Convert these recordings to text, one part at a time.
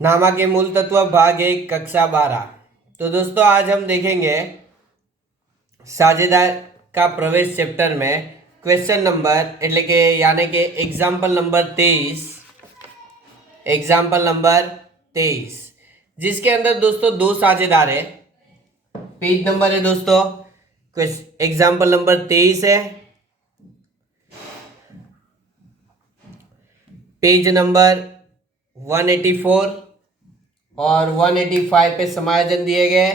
नामा के मूल तत्व भाग 1 कक्षा 12। तो दोस्तों आज हम देखेंगे साझेदार का प्रवेश चैप्टर में क्वेश्चन नंबर એટલે કે यानी कि एग्जाम्पल नंबर 23 जिसके अंदर दोस्तों दो साझेदार है। पेज नंबर है दोस्तों एग्जाम्पल नंबर 23 है, पेज नंबर 184 और 185 पे समायोजन दिए गए।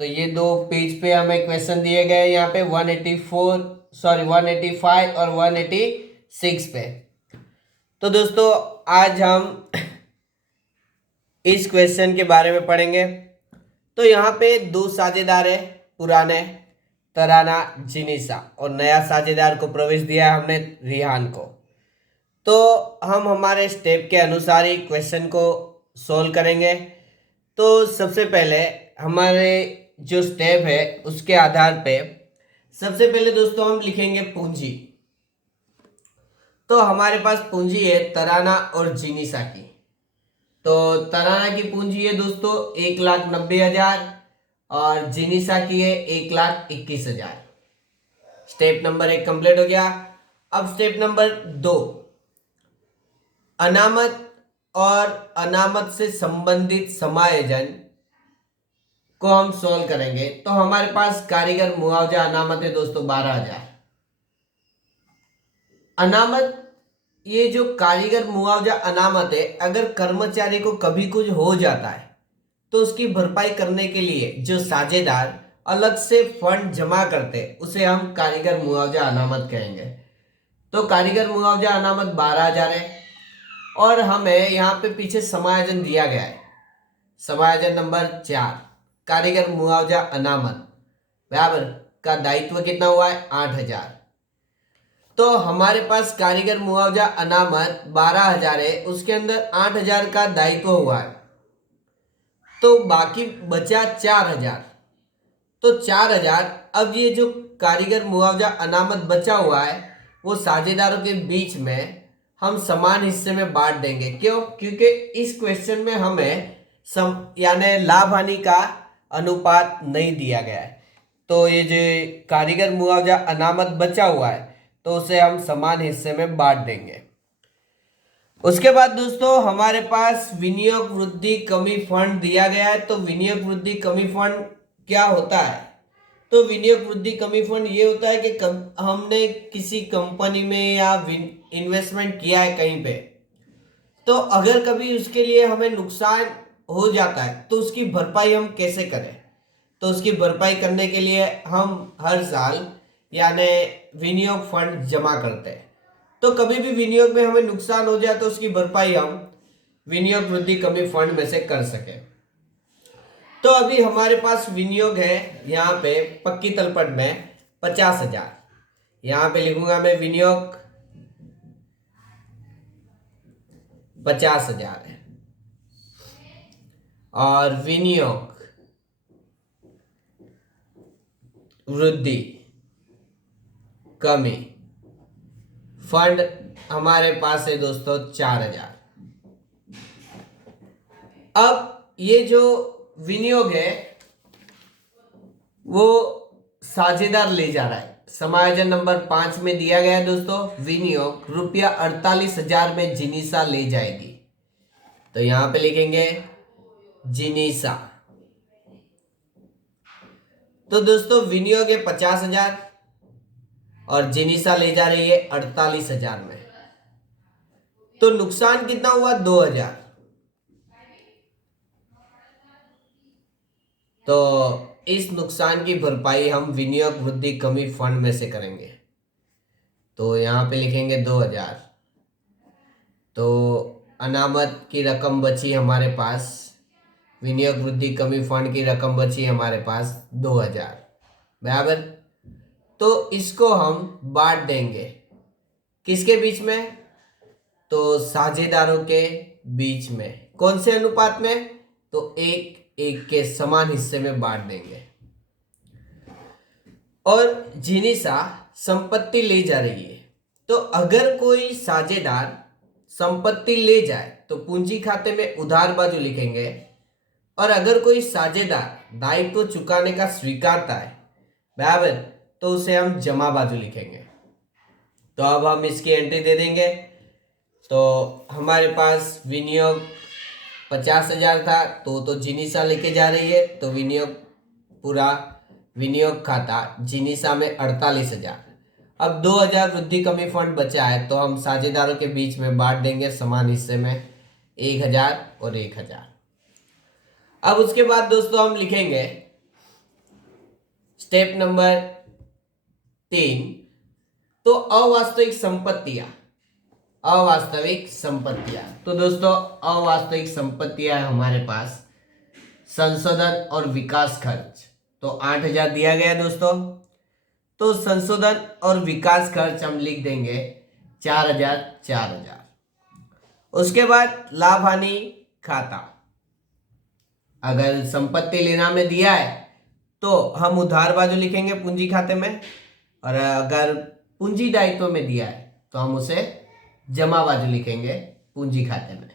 तो ये दो पेज पे हमें क्वेश्चन दिए गए यहाँ पे 185 और 186 पे। तो दोस्तों आज हम इस क्वेश्चन के बारे में पढ़ेंगे। तो यहाँ पे दो साझेदार है, पुराने तराना जिनिसा और नया साझेदार को प्रवेश दिया है हमने रिहान को। तो हम हमारे स्टेप के अनुसार ही क्वेश्चन को सोल्व करेंगे। तो सबसे पहले हमारे जो स्टेप है उसके आधार पे सबसे पहले दोस्तों हम लिखेंगे पूंजी। तो हमारे पास पूंजी है तराना और जिनिसा की। तो तराना की पूंजी है दोस्तों 1,90,000 और जिनिसा की है 1,21,000। स्टेप नंबर 1 कंप्लीट हो गया। अब स्टेप नंबर 2 अनामत और अनामत से संबंधित समायोजन को हम सोल्व करेंगे। तो हमारे पास कारीगर मुआवजा अनामत है दोस्तों 12,000। अनामत, ये जो कारीगर मुआवजा अनामत है, अगर कर्मचारी को कभी कुछ हो जाता है तो उसकी भरपाई करने के लिए जो साझेदार अलग से फंड जमा करते उसे हम कारीगर मुआवजा अनामत कहेंगे। तो कारीगर मुआवजा अनामत 12,000 है और हमें यहाँ पे पीछे समायोजन दिया गया है। समायोजन नंबर 4 कारीगर मुआवजा अनामत बराबर का दायित्व कितना हुआ है 8,000। तो हमारे पास कारीगर मुआवजा अनामत 12,000 है, उसके अंदर 8,000 का दायित्व हुआ है, तो बाकी बचा 4,000। तो 4,000 अब ये जो कारीगर मुआवजा अनामत बचा हुआ है वो साझेदारों के बीच में हम समान हिस्से में बांट देंगे। क्यों? क्योंकि इस क्वेश्चन में हमें यानी लाभ हानि का अनुपात नहीं दिया गया है। तो ये जो कारीगर मुआवजा अनामत बचा हुआ है तो उसे हम समान हिस्से में बांट देंगे। उसके बाद दोस्तों हमारे पास विनियोग वृद्धि कमी फंड दिया गया है। तो विनियोग वृद्धि कमी फंड क्या होता है? तो विनियोग वृद्धि कमी फंड ये होता है कि हमने किसी कंपनी में या इन्वेस्टमेंट किया है कहीं पे, तो अगर कभी उसके लिए हमें नुकसान हो जाता है तो उसकी भरपाई हम कैसे करें? तो उसकी भरपाई करने के लिए हम हर साल यानी विनियोग फंड जमा करते हैं। तो कभी भी विनियोग में हमें नुकसान हो जाए तो उसकी भरपाई हम विनियोग वृद्धि कमी फंड में से कर सके। तो अभी हमारे पास विनियोग है यहाँ पे पक्की तलपट में 50,000। यहाँ पे लिखूंगा मैं विनियोग 50,000 है और विनियोग वृद्धि कमी फंड हमारे पास है दोस्तों 4,000। अब ये जो विनियोग है वो साझेदार ले जा रहा है। समायोजन नंबर 5 में दिया गया है दोस्तों विनियोग रुपया 48,000 में जिनिसा ले जाएगी। तो यहां पे लिखेंगे जिनिसा। तो दोस्तों विनियोग है 50,000 और जिनिसा ले जा रही है 48,000 में। तो नुकसान कितना हुआ 2,000। तो इस नुकसान की भरपाई हम विनियोग वृद्धि कमी फंड में से करेंगे। तो यहां पे लिखेंगे 2,000। तो अनामत की रकम बची हमारे पास, विनियोग वृद्धि कमी फंड की रकम बची हमारे पास 2,000 बराबर। तो इसको हम बांट देंगे किसके बीच में? तो साझेदारों के बीच में। कौन से अनुपात में? तो 1:1 के समान हिस्से में बांट देंगे। और जिनिसा संपत्ति ले जा रही है। तो अगर कोई साझेदार संपत्ति ले जाए तो पूंजी खाते में उधार बाजू लिखेंगे, और अगर कोई साझेदार दायित्व चुकाने का स्वीकारता है बराबर, तो उसे हम जमा बाजू लिखेंगे। तो अब हम इसकी एंट्री दे देंगे। तो हमारे पास विनियोग 50,000 था, तो जिनीसा लेके जा रही है, तो विनियोग खाता जिनीसा में 48,000। अब 2,000 वृद्धि कमी फंड बचा है, तो हम साझेदारों के बीच में बांट देंगे समान हिस्से में 1,000 और 1,000। अब उसके बाद दोस्तों हम लिखेंगे स्टेप नंबर 3, तो अवास्तविक संपत्तियां। तो दोस्तों अवास्तविक संपत्तियां हमारे पास संशोधन और विकास खर्च, तो 8,000 दिया गया दोस्तों। तो संशोधन और विकास खर्च हम लिख देंगे 4,000। उसके बाद लाभ हानि खाता, अगर संपत्ति लेना में दिया है तो हम उधार बाजू लिखेंगे पूंजी खाते में, और अगर पूंजी दायित्व में दिया है तो हम उसे जमा बाजू लिखेंगे पूंजी खाते में।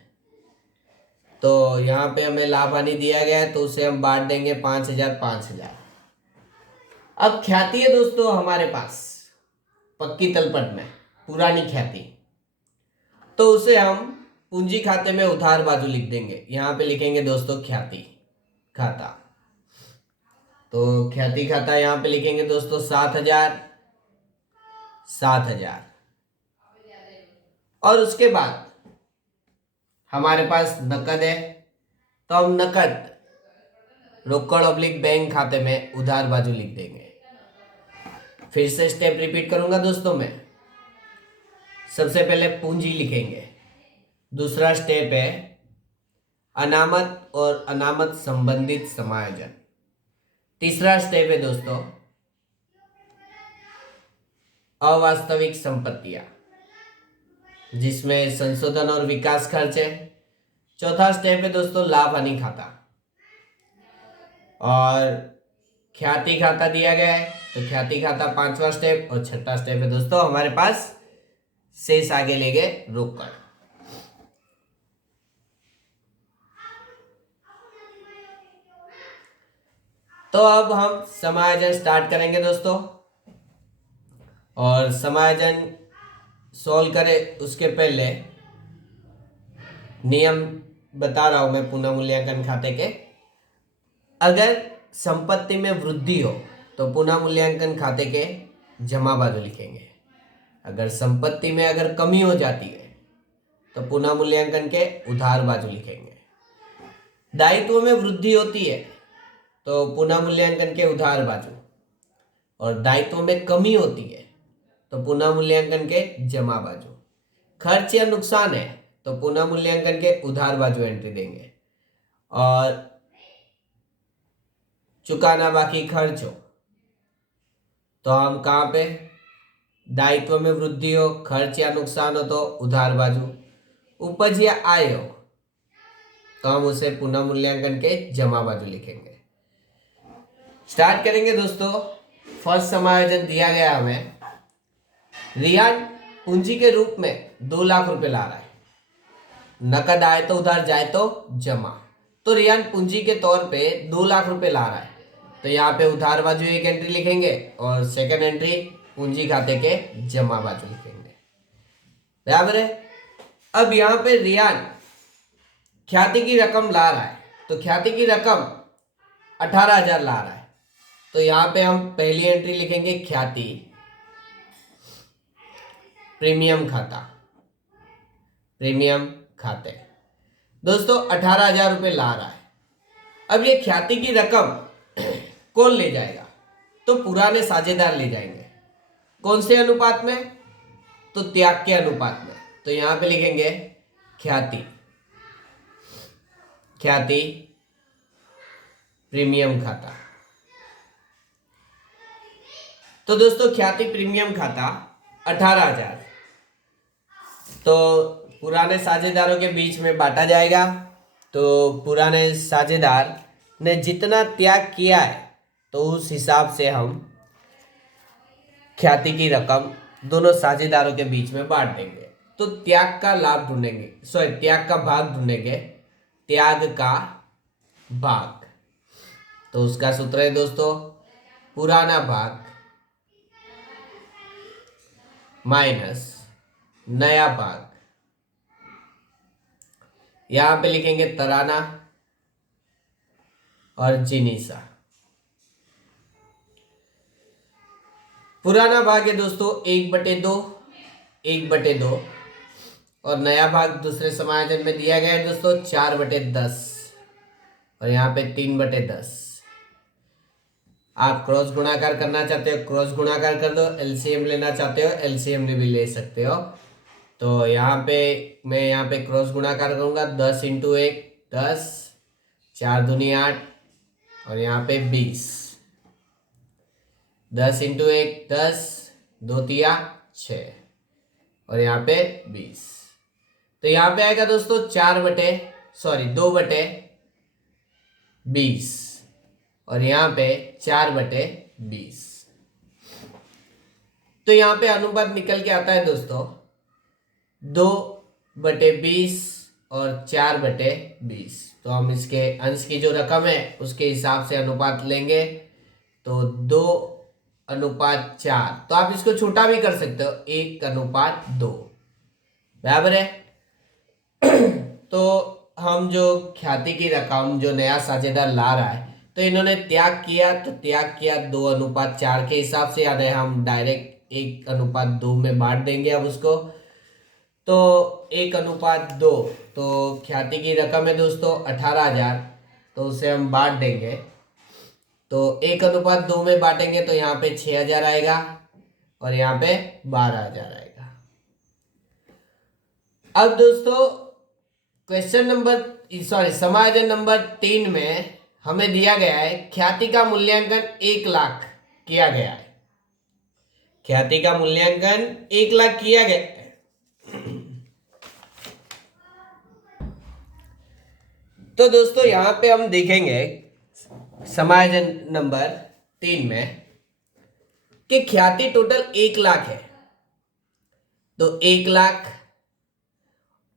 तो यहाँ पे हमें लाभ हानि दिया गया है, तो उसे हम बांट देंगे 5,000। अब ख्याति है दोस्तों हमारे पास पक्की तलपट में, पुरानी ख्याति, तो उसे हम पूंजी खाते में उधार बाजू लिख देंगे। यहाँ पे लिखेंगे दोस्तों ख्याति खाता। तो ख्याति खाता यहाँ पे लिखेंगे दोस्तों 7,000। और उसके बाद हमारे पास नकद है, तो हम नकद रोकड़ ऑब्लिक बैंक खाते में उधार बाजू लिख देंगे। फिर से स्टेप रिपीट करूंगा दोस्तों मैं। सबसे पहले पूंजी लिखेंगे, दूसरा स्टेप है अनामत और अनामत संबंधित समायोजन, तीसरा स्टेप है दोस्तों अवास्तविक संपत्तियां जिसमें संशोधन और विकास खर्च है, चौथा स्टेप है दोस्तों लाभ हानि खाता, और ख्याति खाता दिया गया है, तो ख्याति खाता 5वां स्टेप, और छठा स्टेप है दोस्तों हमारे पास शेष आगे ले गए रोकड़। तो अब हम समायोजन स्टार्ट करेंगे दोस्तों, और समायोजन सॉल्व करें उसके पहले नियम बता रहा हूं मैं पुनः मूल्यांकन खाते के। अगर संपत्ति में वृद्धि हो तो पुनः मूल्यांकन खाते के जमा बाजू लिखेंगे, अगर संपत्ति में अगर कमी हो जाती है तो पुनः मूल्यांकन के उधार बाजू लिखेंगे। दायित्व में वृद्धि होती है तो पुनः मूल्यांकन के उधार बाजू, और दायित्व में कमी होती है तो पुनः मूल्यांकन के जमा बाजू। खर्च या नुकसान है तो पुनः मूल्यांकन के उधार बाजू एंट्री देंगे, और चुकाना बाकी खर्च हो तो हम कहाँ पे, दायित्व में वृद्धि हो, खर्च या नुकसान हो तो उधार बाजू, उपज या आय हो तो हम उसे पुनः मूल्यांकन के जमा बाजू लिखेंगे। स्टार्ट करेंगे दोस्तों। फर्स्ट समायोजन दिया गया हमें, रियान पूंजी के रूप में 2 लाख रुपए ला रहा है, नकद आए तो उधार जाए तो जमा, तो रियान पूंजी के तौर पे 2 लाख रुपए ला रहा है, तो यहाँ पे उधार बाजू एक एंट्री लिखेंगे, और सेकंड एंट्री पूंजी खाते के जमा बाजू लिखेंगे, बराबर है। अब यहाँ पे रियान ख्याति की रकम ला रहा है, तो ख्याति की रकम 18,000 ला रहा है, तो यहाँ पे हम पहली एंट्री लिखेंगे ख्याति प्रीमियम खाते। दोस्तों 18,000 रुपये ला रहा है। अब ये ख्याति की रकम कौन ले जाएगा, तो पुराने साझेदार ले जाएंगे। कौन से अनुपात में, तो त्याग के अनुपात में, तो यहां पे लिखेंगे ख्याति प्रीमियम खाता। तो दोस्तों ख्याति प्रीमियम खाता 18,000 तो पुराने साझेदारों के बीच में बांटा जाएगा। तो पुराने साझेदार ने जितना त्याग किया है तो उस हिसाब से हम ख्याति की रकम दोनों साझेदारों के बीच में बांट देंगे। तो त्याग का लाभ ढूंढेंगे, सॉरी त्याग का भाग ढूंढेंगे, त्याग का भाग। तो उसका सूत्र है दोस्तों पुराना भाग माइनस नया भाग। यहां पे लिखेंगे तराना और जिनीसा। पुराना भाग है दोस्तों 1/2, 1/2, और नया भाग दूसरे समायोजन में दिया गया है दोस्तों 4/10, और यहाँ पे 3/10। आप क्रॉस गुणाकार करना चाहते हो क्रॉस गुणाकार कर दो, एलसीएम लेना चाहते हो एलसीएम भी ले सकते हो। तो यहाँ पे मैं यहाँ पे क्रॉस गुणाकार करूंगा, 10 × 1 10, 4 दूनी 8, और यहाँ पे 20, 10 × 1 10, 2 तिया 6, और यहाँ पे 20। तो यहाँ पे आएगा दोस्तों 2/20, और यहाँ पे 4/20। तो यहाँ पे अनुपात निकल के आता है दोस्तों 2/20 और 4/20। तो हम इसके अंश की जो रकम है उसके हिसाब से अनुपात लेंगे, तो 2:4। तो आप इसको छोटा भी कर सकते हो, 1:2 बराबर है। तो हम जो ख्याति की रकम जो नया साझेदार ला रहा है, तो इन्होंने त्याग किया, तो त्याग किया 2:4 के हिसाब से, यानी हम डायरेक्ट 1:2 में बांट देंगे अब उसको। तो 1:2, तो ख्याति की रकम है दोस्तों 18,000, तो उसे हम बांट देंगे। तो 1:2 में बांटेंगे तो यहाँ पे 6,000 आएगा, और यहाँ पे 12,000 आएगा। अब दोस्तों क्वेश्चन नंबर समायोजन नंबर 3 में हमें दिया गया है ख्याति का मूल्यांकन 1 लाख किया गया है। ख्याति का मूल्यांकन 1 लाख किया गया है। तो दोस्तों यहां पे हम देखेंगे समायोजन नंबर 3 में कि ख्याति टोटल 1 लाख है, तो 1 लाख,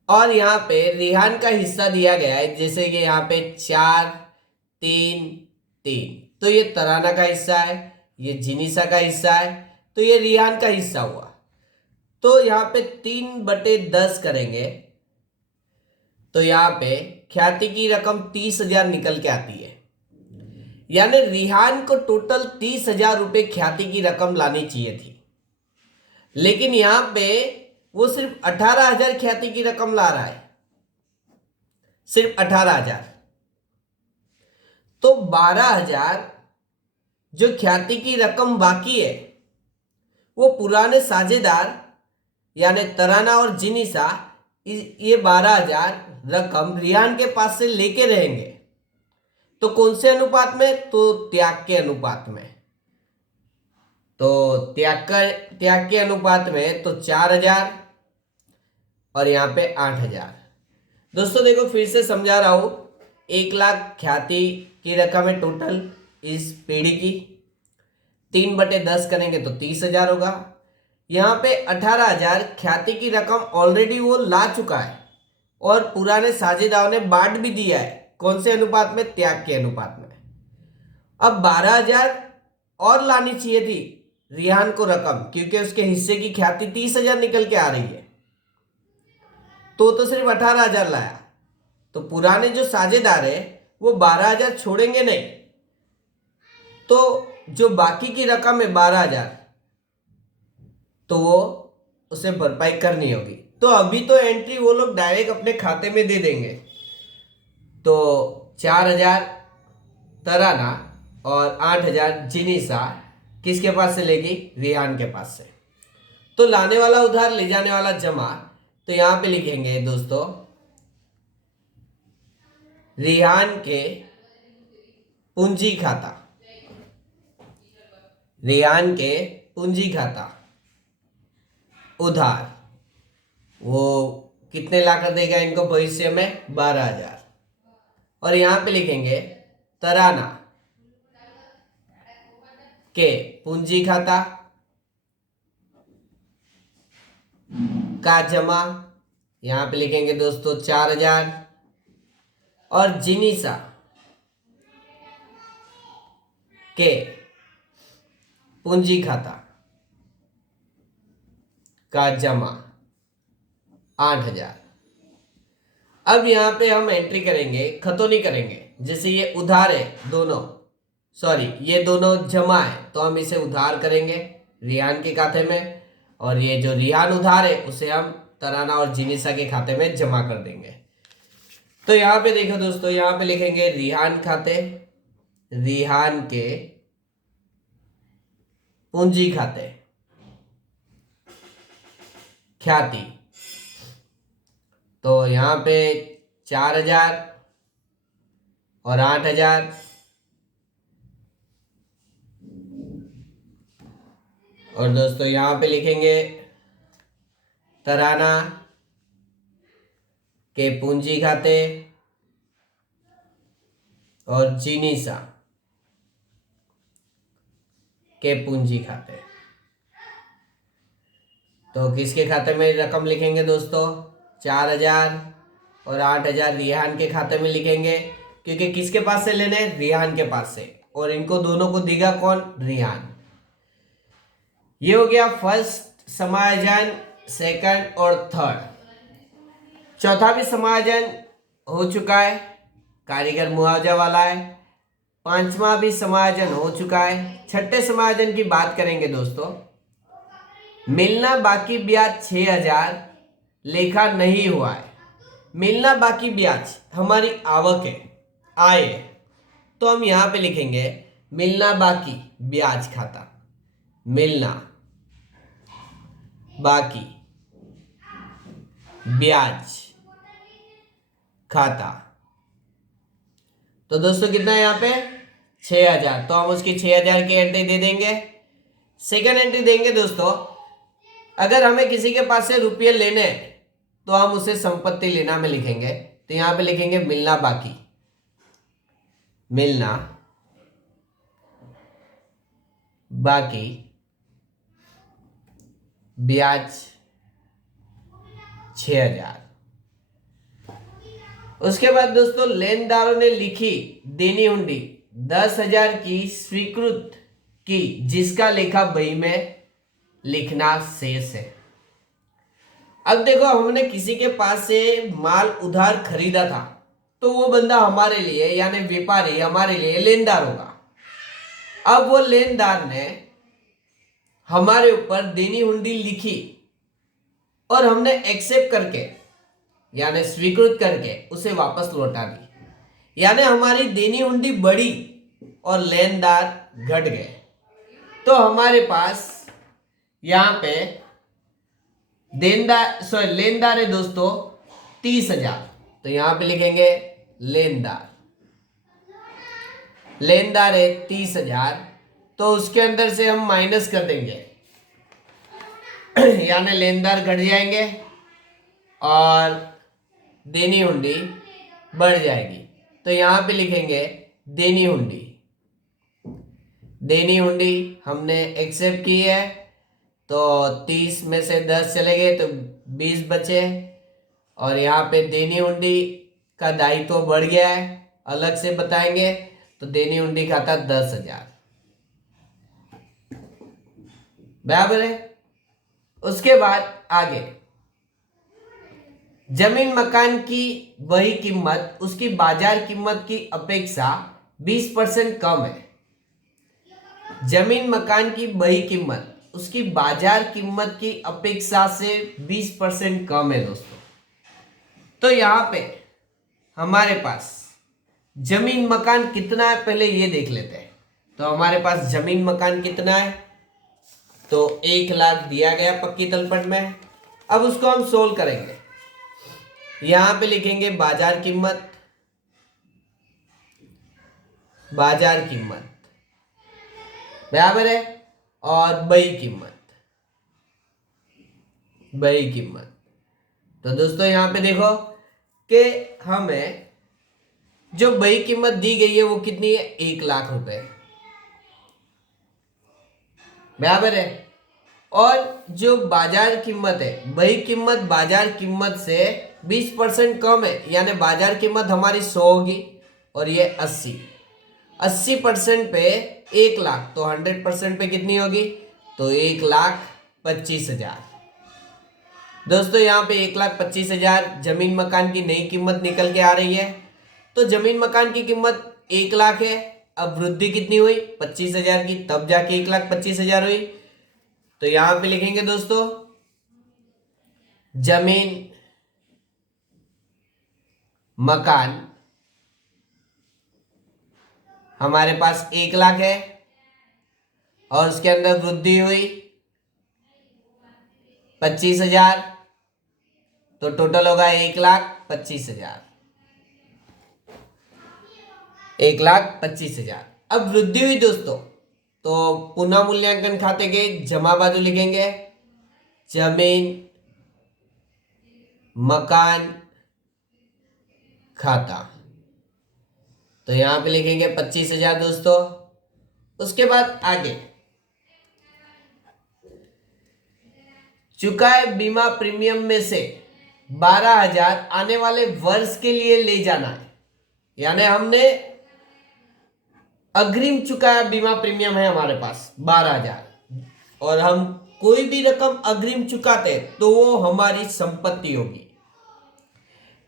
और यहाँ पे रिहान का हिस्सा दिया गया है, जैसे कि यहाँ पे 4 3 3, तो ये तराना का हिस्सा है, ये जिनीसा का हिस्सा है, तो ये रिहान का हिस्सा हुआ। तो यहाँ पे 3/10 करेंगे, तो यहाँ पे ख्याति की रकम 30,000 निकल के आती है। यानी रिहान को टोटल 30,000 रुपए ख्याति की रकम लानी चाहिए थी, लेकिन यहां पे वो सिर्फ 18,000 ख्याति की रकम ला रहा है, सिर्फ 18,000। तो 12,000 जो ख्याति की रकम बाकी है वो पुराने साझेदार यानी तराना और जिनीसा ये 12,000 रकम रिहान के पास से लेके रहेंगे। तो कौन से अनुपात में? तो त्याग के अनुपात में। तो त्याग के अनुपात में तो 4,000 और यहाँ पे 8,000। दोस्तों देखो फिर से समझा रहा हूं, 1 लाख ख्याति की रकम है टोटल इस पीढ़ी की, 3/10 करेंगे तो 30,000 होगा। यहाँ पे 18,000 ख्याति की रकम ऑलरेडी वो ला चुका है और पुराने साझेदारों ने बांट भी दिया है। कौन से अनुपात में? त्याग के अनुपात में। अब 12,000 और लानी चाहिए थी रिहान को रकम, क्योंकि उसके हिस्से की ख्याति 30,000 निकल के आ रही है, तो सिर्फ 18,000 लाया। तो पुराने जो साझेदार है वो 12,000 छोड़ेंगे नहीं, तो जो बाकी की रकम है 12,000, तो वो उसे भरपाई करनी होगी। तो अभी तो एंट्री वो लोग डायरेक्ट अपने खाते में दे देंगे। तो 4,000 तराना और 8,000 जिनीसा किसके पास से लेगी? रिहान के पास से। तो लाने वाला उधार ले जाने वाला जमा, तो यहां पे लिखेंगे दोस्तों रिहान के पूंजी खाता, रिहान के पूंजी खाता उधार, वो कितने ला कर देगा इनको भविष्य में? 12,000। और यहां पे लिखेंगे तराना के पूंजी खाता का जमा, यहां पे लिखेंगे दोस्तों 4000, और जिनीसा के पूंजी खाता का जमा 8000। अब यहां पे हम एंट्री करेंगे, खतौनी करेंगे। जैसे ये उधार है दोनों, सॉरी ये दोनों जमा है, तो हम इसे उधार करेंगे रिहान के खाते में, और ये जो रिहान उधार है उसे हम तराना और जिनीसा के खाते में जमा कर देंगे। तो यहां पे देखो दोस्तों, यहां पे लिखेंगे रिहान खाते, रिहान के पूंजी खाते ख्याति। तो यहां पे 4000 और 8000, और दोस्तों यहां पे लिखेंगे तराना के पूंजी खाते और जिनीसा के पूंजी खाते। तो किसके खाते में रकम लिखेंगे दोस्तों? 4000 और 8000 रिहान के खाते में लिखेंगे, क्योंकि किसके पास से लेने? रिहान के पास से, और इनको दोनों को देगा कौन? रिहान। ये हो गया फर्स्ट समायोजन, सेकंड और थर्ड। चौथा भी समायोजन हो चुका है, कारीगर मुआवजा वाला है। पांचवा भी समायोजन हो चुका है। छठे समायोजन की बात करेंगे दोस्तों। मिलना बाकी ब्याज 6000 लेखा नहीं हुआ है। मिलना बाकी ब्याज हमारी आवक है, आय है, तो हम यहां पे लिखेंगे मिलना बाकी ब्याज खाता, मिलना बाकी ब्याज खाता। तो दोस्तों कितना है यहाँ पे? 6000, तो हम उसकी 6000 की एंट्री दे देंगे। सेकंड एंट्री देंगे दोस्तों, अगर हमें किसी के पास से रुपये लेने हैं तो हम उसे संपत्ति लेना में लिखेंगे। तो यहां पे लिखेंगे मिलना बाकी, मिलना बाकी ब्याज 6000। उसके बाद दोस्तों लेनदारों ने लिखी देनी हुंडी 10,000 की स्वीकृत की, जिसका लेखा बही में लिखना शेष है। अब देखो, हमने किसी के पास से माल उधार खरीदा था, तो वो बंदा हमारे लिए यानी व्यापारी हमारे लिए लेनदार होगा। अब वो लेनदार ने हमारे ऊपर देनी हुंडी लिखी और हमने एक्सेप्ट करके यानी स्वीकृत करके उसे वापस लौटा दी, यानी हमारी देनी हुंडी बढ़ी और लेनदार घट गए। तो हमारे पास यहां पे लेनदार है दोस्तों 30,000, तो यहां पे लिखेंगे लेनदार है 30,000, तो उसके अंदर से हम माइनस कर देंगे यानी लेनदार घट जाएंगे और देनी हुंडी बढ़ जाएगी। तो यहां पे लिखेंगे देनी हुंडी हमने एक्सेप्ट की है, तो 30 में से 10 चले गए तो 20 बचे, और यहाँ पे देनी हुंडी का दायित्व तो बढ़ गया है, अलग से बताएंगे। तो देनी हुंडी खाता 10,000, बराबर है। उसके बाद आगे जमीन मकान की वही कीमत उसकी बाजार कीमत की अपेक्षा 20% कम है। जमीन मकान की वही कीमत उसकी बाजार कीमत की अपेक्षा से 20% कम है दोस्तों। तो यहां पे हमारे पास जमीन मकान कितना है पहले ये देख लेते हैं। तो हमारे पास जमीन मकान कितना है, तो 1 लाख दिया गया पक्की तलपट में। अब उसको हम सोल्व करेंगे। यहां पे लिखेंगे बाजार कीमत बराबर है, और बही कीमत। तो दोस्तों यहां पे देखो कि हमें जो बही कीमत दी गई है वो कितनी है? 1 लाख रुपए, बराबर है। और जो बाजार कीमत है वही कीमत बाजार कीमत से 20% कम है, यानी बाजार कीमत हमारी 100 होगी और ये 80% पे 1 लाख, तो 100% पे कितनी होगी, तो 1,25,000। दोस्तों यहाँ पे 1,25,000 जमीन मकान की नई कीमत निकल के आ रही है। तो जमीन मकान की कीमत 1 लाख है, अब वृद्धि कितनी हुई 25,000 की, तब जाके 1,25,000 हुई। तो यहां पे लिखेंगे दोस्तों जमीन मकान हमारे पास 1 लाख है और उसके अंदर वृद्धि हुई 25,000, तो टोटल होगा 1,25,000। 1,25,000 अब वृद्धि हुई दोस्तों, तो पुनः मूल्यांकन खाते के जमा बाजू लिखेंगे जमीन मकान खाता, तो यहां पे लिखेंगे 25,000 दोस्तों। उसके बाद आगे चुकाए बीमा प्रीमियम में से 12,000 आने वाले वर्ष के लिए ले जाना है, यानी हमने अग्रिम चुकाया बीमा प्रीमियम है हमारे पास 12,000 और हम कोई भी रकम अग्रिम चुकाते तो वो हमारी संपत्ति होगी।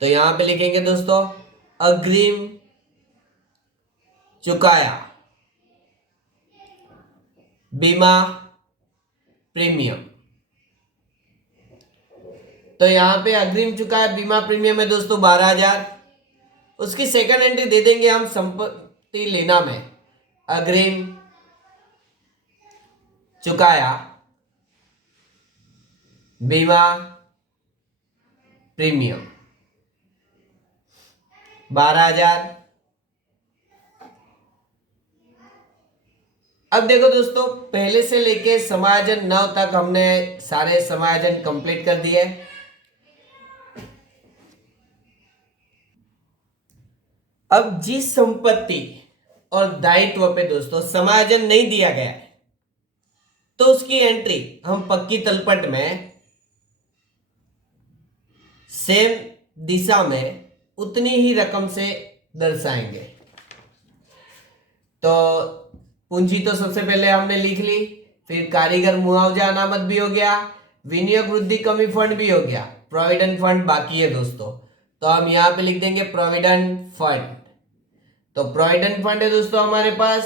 तो यहां पे लिखेंगे दोस्तों अग्रिम चुकाया बीमा प्रीमियम। तो यहां पे अग्रिम चुकाया बीमा प्रीमियम है दोस्तों 12,000। उसकी सेकंड एंट्री दे देंगे हम संपत्ति लेना में, अग्रिम चुकाया बीमा प्रीमियम 12,000। अब देखो दोस्तों पहले से लेके समायोजन 9 तक हमने सारे समायोजन कंप्लीट कर दिए। अब जिस संपत्ति और दायित्व पे दोस्तों समायोजन नहीं दिया गया है तो उसकी एंट्री हम पक्की तलपट में सेम दिशा में उतनी ही रकम से दर्शाएंगे। तो पूंजी तो सबसे पहले हमने लिख ली, फिर कारीगर मुआवजा अनामत भी हो गया, विनियोग वृद्धि कमी फंड भी हो गया, प्रोविडेंट फंड बाकी है दोस्तों। तो हम यहां पे लिख देंगे प्रोविडेंट फंड। तो प्रोविडेंट फंड है दोस्तों हमारे पास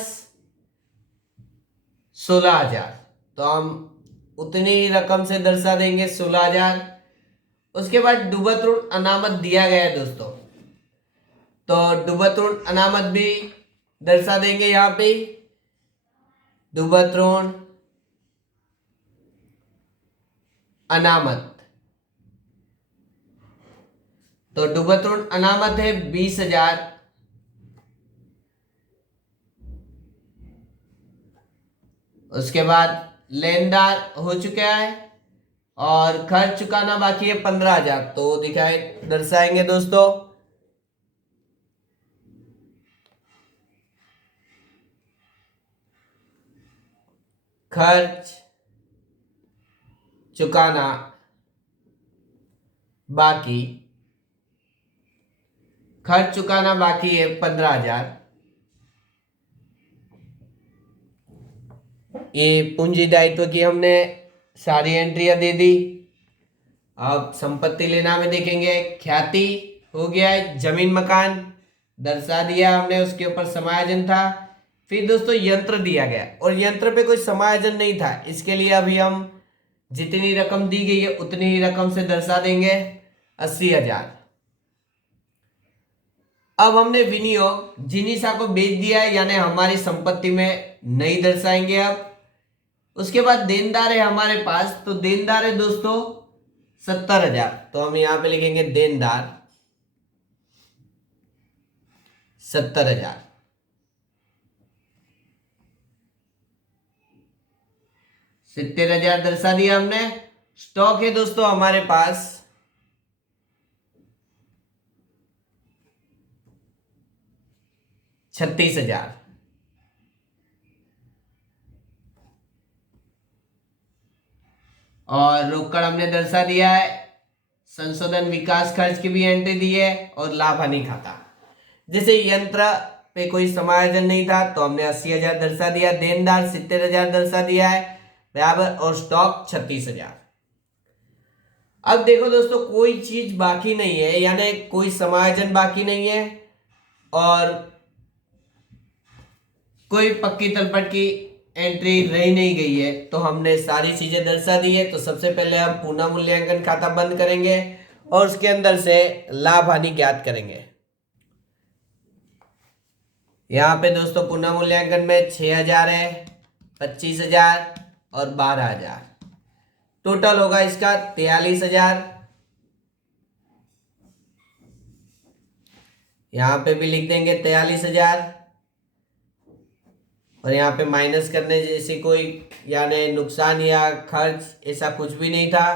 16,000, तो हम उतनी ही रकम से दर्शा देंगे 16,000। उसके बाद डूबत ऋण अनामत दिया गया है दोस्तों, तो डूबत ऋण अनामत भी दर्शा देंगे यहां पे डूबत ऋण अनामत। तो डूबत ऋण अनामत है 20,000। उसके बाद लेनदार हो चुका है और खर्च चुकाना बाकी है 15,000, तो दिखाए दर्शाएंगे दोस्तों खर्च चुकाना बाकी, खर्च चुकाना बाकी है 15,000। ये पूंजी दायित्व की हमने सारी एंट्रियां दे दी। अब संपत्ति लेना में देखेंगे ख्याति हो गया है, जमीन मकान दर्शा दिया हमने, उसके ऊपर समायोजन था। फिर दोस्तों यंत्र दिया गया और यंत्र पे कोई समायोजन नहीं था, इसके लिए अभी हम जितनी रकम दी गई है उतनी ही रकम से दर्शा देंगे 80,000। अब हमने विनियोग जिनिसा को बेच दिया है, यानी हमारी संपत्ति में नहीं दर्शाएंगे अब। उसके बाद देनदार है हमारे पास, तो देनदार है दोस्तों 70,000, तो हम यहां पे लिखेंगे देनदार 70,000। 70,000 दर्शा दिया हमने। स्टॉक है दोस्तों हमारे पास 36,000। और रोकड़ हमने दर्शा दिया है, संशोधन विकास खर्च की भी एंट्री दी है और लाभ हानि खाता। जैसे यंत्र पे कोई समायोजन नहीं था तो हमने 80,000 दर्शा दिया, देनदार 70,000 दर्शा दिया है बराबर, और स्टॉक 36,000। अब देखो दोस्तों, कोई चीज बाकी नहीं है, यानी कोई समायोजन बाकी नहीं है और कोई पक्की तलपट की एंट्री रही नहीं गई है, तो हमने सारी चीजें दर्शा दी है। तो सबसे पहले हम पुनः मूल्यांकन खाता बंद करेंगे और उसके अंदर से लाभ हानि ज्ञात करेंगे। यहाँ पे दोस्तों पुनः मूल्यांकन में 6,000 है, 25,000 और 12,000, टोटल होगा इसका 43,000। यहाँ पे भी लिख देंगे 43,000 और यहाँ पे माइनस करने जैसे कोई यानी नुकसान या खर्च ऐसा कुछ भी नहीं था,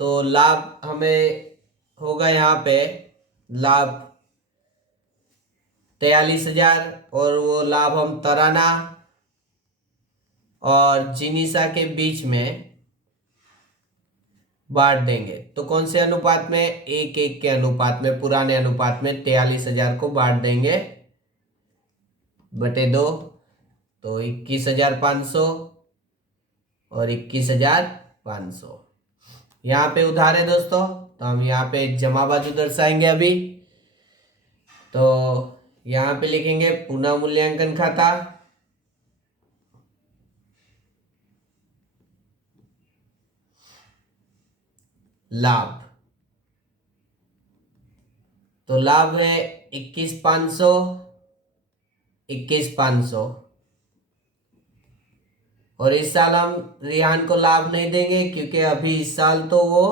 तो लाभ हमें होगा यहाँ पे लाभ 43,000 और वो लाभ हम तराना और जिनिसा के बीच में बांट देंगे। तो कौन से अनुपात में? 1:1 के अनुपात में, पुराने अनुपात में 43,000 को बांट देंगे बटे 2, तो 21,500 और 21,500। यहाँ पे उधार है दोस्तों, तो हम यहाँ पे जमा बाजू दर्शाएंगे अभी। तो यहाँ पे लिखेंगे पुनः मूल्यांकन खाता, लाभ। तो लाभ है 21,500, 21,500, और इस साल हम रिहान को लाभ नहीं देंगे क्योंकि अभी इस साल तो वो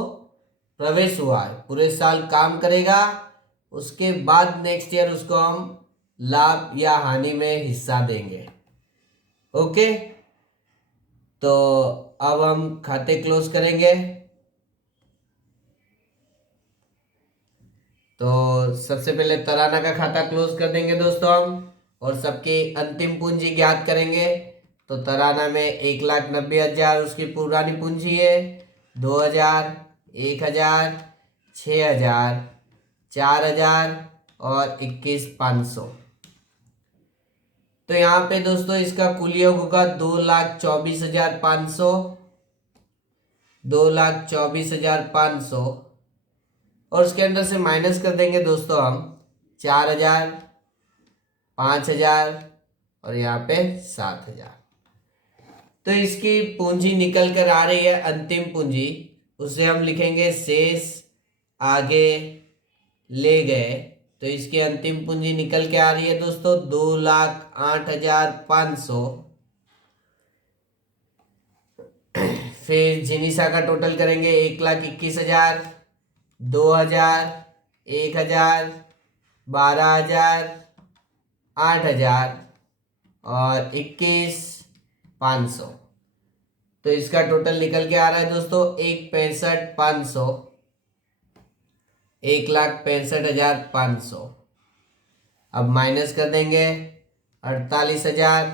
प्रवेश हुआ है, पूरे साल काम करेगा, उसके बाद नेक्स्ट ईयर उसको हम लाभ या हानि में हिस्सा देंगे। ओके, तो अब हम खाते क्लोज करेंगे। तो सबसे पहले तराना का खाता क्लोज कर देंगे दोस्तों हम, और सबकी अंतिम पूंजी ज्ञात करेंगे। तो तराना में 1,90,000 उसकी पुरानी पूंजी है, 2,000, 1,000, 6,000, 4,000 और 21,500। तो यहाँ पे दोस्तों इसका कुल योग होगा 2,24,500, 2,24,500, और उसके अंदर से माइनस कर देंगे दोस्तों हम 4,000, 5,000 और यहाँ पे 7,000। तो इसकी पूंजी निकल कर आ रही है, अंतिम पूंजी, उसे हम लिखेंगे शेष आगे ले गए। तो इसकी अंतिम पूंजी निकल के आ रही है दोस्तों 2,08,500। फिर जिनिसा का टोटल करेंगे 1,21,000, 2,000, 1,000, 12,000, 8,000 और 21,500। तो इसका टोटल निकल के आ रहा है दोस्तों 1,65,500, 1,65,500। अब माइनस कर देंगे 48,000,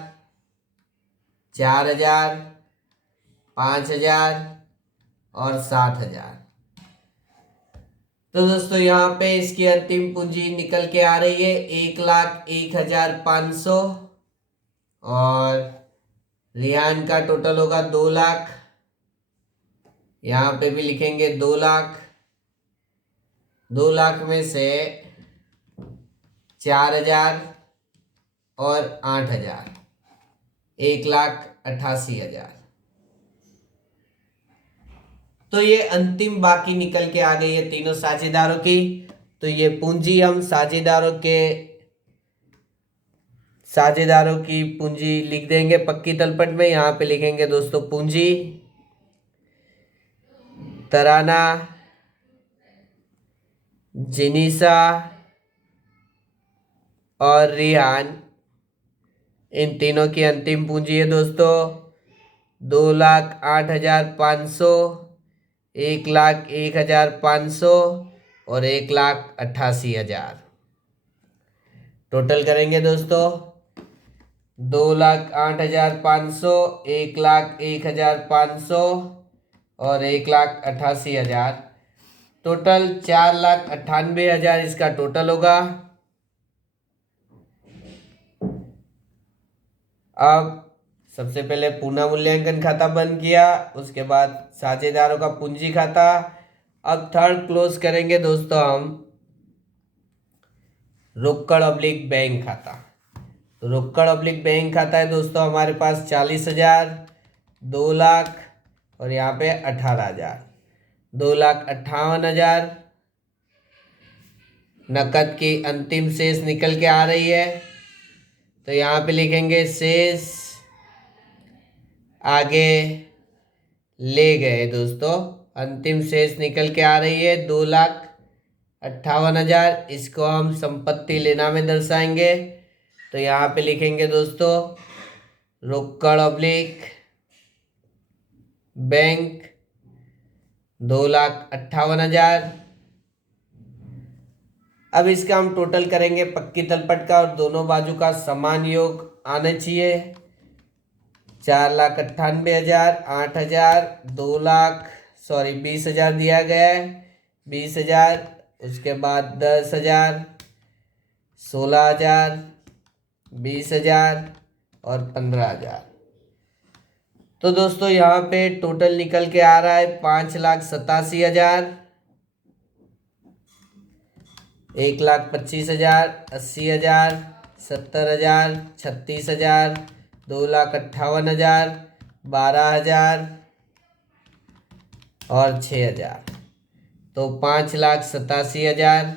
4,000, 5,000 और 7,000। तो दोस्तों यहाँ पे इसकी अंतिम पूंजी निकल के आ रही है 1,01,500 और रियान का टोटल होगा 2 लाख। यहाँ पे भी लिखेंगे 2 लाख। 2 लाख में से 4,000 और 8,000, 1,88,000। तो ये अंतिम बाकी निकल के आ गई है तीनों साझेदारों की। तो ये पूंजी हम साझेदारों की पूंजी लिख देंगे पक्की तलपट में। यहाँ पे लिखेंगे दोस्तों पूंजी तराना, जिनिसा और रिहान, इन तीनों की अंतिम पूंजी है दोस्तों 2,08,500, 1,01,500 और 1,88,000। टोटल करेंगे दोस्तों 2,08,500, 1,01,500 और 1,88,000, टोटल 4,98,000 इसका टोटल होगा। अब सबसे पहले पूर्ण मूल्यांकन खाता बंद किया, उसके बाद साझेदारों का पूंजी खाता। अब थर्ड क्लोज करेंगे दोस्तों हम रोकड़ ऑब्लिक बैंक खाता। तो रोकड़ ऑब्लिक बैंक खाता है दोस्तों हमारे पास 40,000, 2,00,000 और यहाँ पे 18,000, 2,58,000। नकद की अंतिम शेष निकल के आ रही है, तो यहाँ पे लिखेंगे शेष आगे ले गए दोस्तों। अंतिम शेष निकल के आ रही है 2,58,000। इसको हम संपत्ति लेना में दर्शाएंगे, तो यहाँ पे लिखेंगे दोस्तों रोकड़ ऑब्लिक बैंक 2,58,000। अब इसका हम टोटल करेंगे पक्की तलपट का, और दोनों बाजू का समान योग आना चाहिए। 4,98,000, 8,000, 20,000 दिया गया है, 20,000, उसके बाद 10,000, 16,000, 20,000 और 15,000। तो दोस्तों यहाँ पे टोटल निकल के आ रहा है 5,87,000, 1,25,000, 80,000, 70,000, 36,000, 2,58,000, 12,000 और 6,000। तो 5,87,000।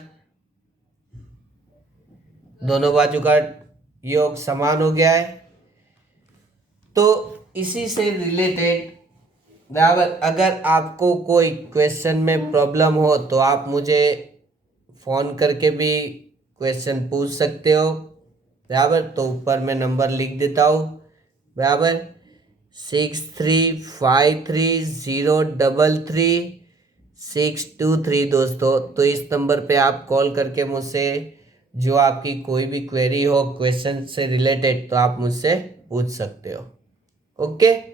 दोनों बाजू का योग समान हो गया है। तो इसी से रिलेटेड बराबर अगर आपको कोई क्वेश्चन में प्रॉब्लम हो तो आप मुझे फ़ोन करके भी क्वेश्चन पूछ सकते हो बराबर। तो ऊपर मैं नंबर लिख देता हूँ बराबर, 6353033623 दोस्तों। तो इस नंबर पे आप कॉल करके मुझसे जो आपकी कोई भी क्वेरी हो क्वेश्चन से रिलेटेड तो आप मुझसे पूछ सकते हो। ओके।